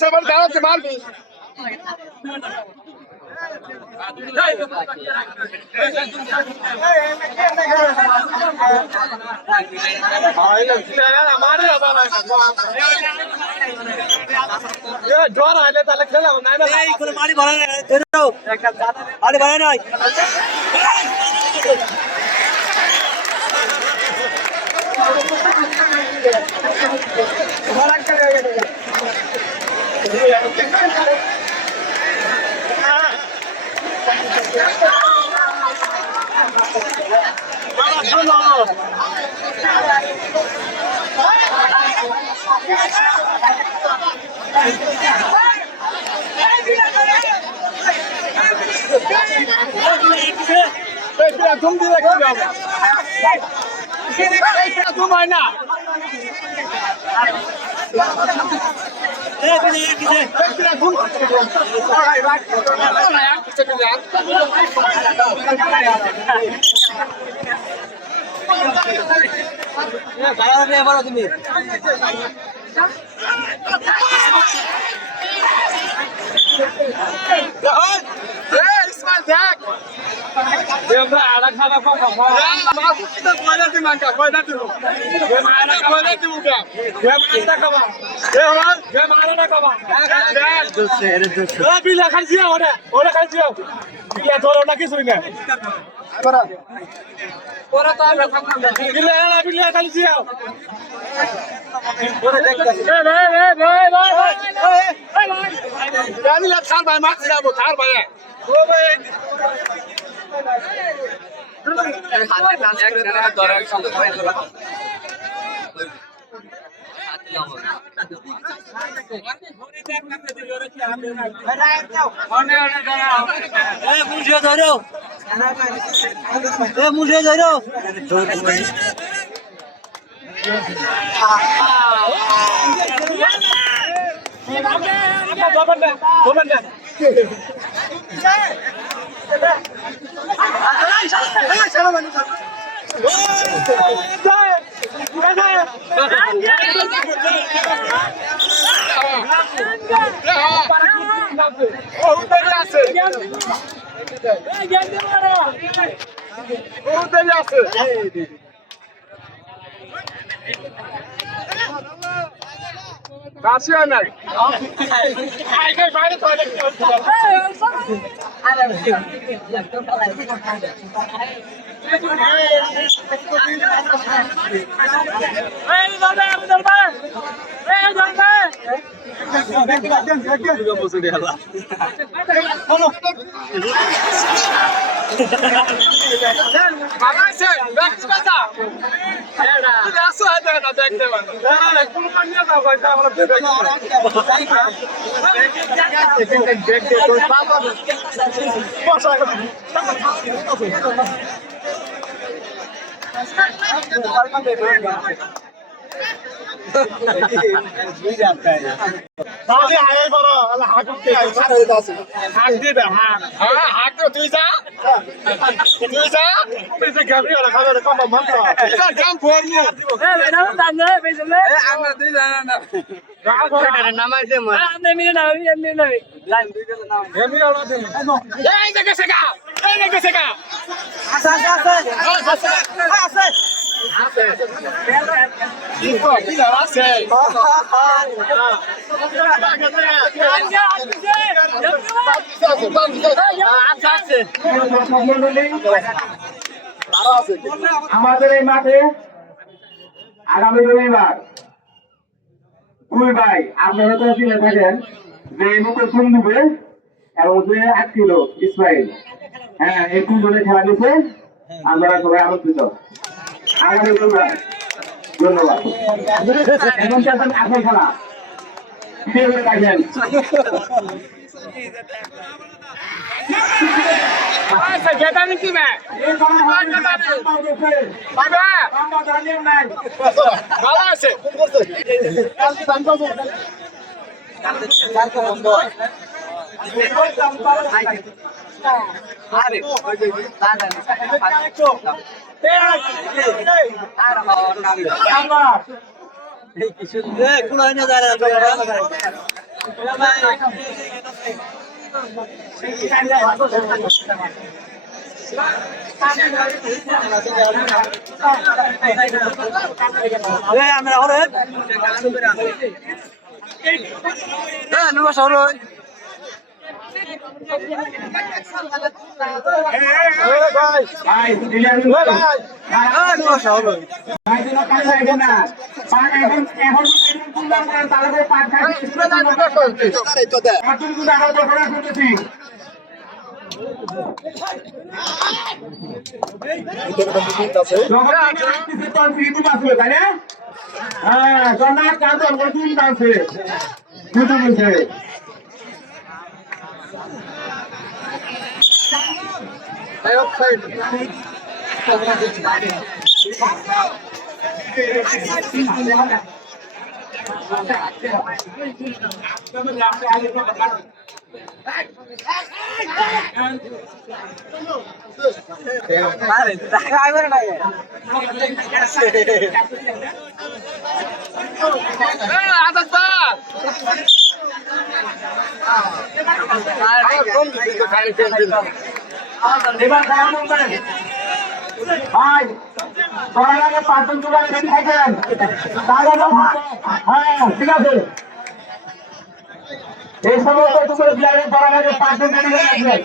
সবার দাওয়াতে মারবি জ্বর আইলে তাহলে খেলাম না মারি ভরা আরে ভরা নাই तुम दिला तुम है ना Ismail deck. Dia ada kata apa? Masuk kita boleh di mana? Boleh di mana? Dia mana? Boleh di mana? Dia mana kawan? Dia mana kawan? Bila kan siapa orang kan siapa? Bila orang nak kisah ni? Orang tahu bila kan siapa? Jadi lihat thar bay mak siapa thar bay? Oh bay. मुझे धरो Kasih anak. Ayo bayar tu ada. Tadi ayah baru, Allah hak tu dah, hak tu tuisa, bisa kami orang kau ada kau mampu, kita jam buat ni. Benar tanda, benar. Anda tu jangan. Kau nama itu mana? Anda mina nama, mina nama. Lain tu nama. Mina orang tu. Ini keseka, ini keseka. Asal. Ibu, tidak asal. আমাদের এই মাঠে আগামী রবিবার দুই ভাই আপনারা তো চিনে থাকেন যে এই মুখে ফোন দিবে এবং যে আসছিল ইসমাইল, হ্যাঁ এই দুজনে খেলা দিচ্ছে। আপনারা সবাই আমন্ত্রিত আগামী রবিবার। ধন্যবাদ। এখন আসল খেলা ভিডিও করে রাখেন। আচ্ছা যেটা নিকি না এই কারণে বাবা বাবা জানেন নাই ভালো আছে আরে আমরা হরে নুবা শহর ভাই দিলেন ভাই নুবা শহর ভাই দিন কাজ লাগে না পান এখন কুন্দাম করেন তাহলে করে পান খাই কার্টুন কুন্দা আরো বড় শুনতেছি তাই না হ্যাঁ জন্নাথ কান্তন নতুন আছে নতুন আছে আরে টাকা আইবে না আদাত বা এবার খাওয়া মন করেন ভাই করার আগে পাঁচজন জোগাড় রেডি থাকেন তাহলে হ্যাঁ ঠিক আছে এই সমস্ত টুকরো প্লেয়ারে করার আগে পাঁচজন রেডি হয়ে আসবেন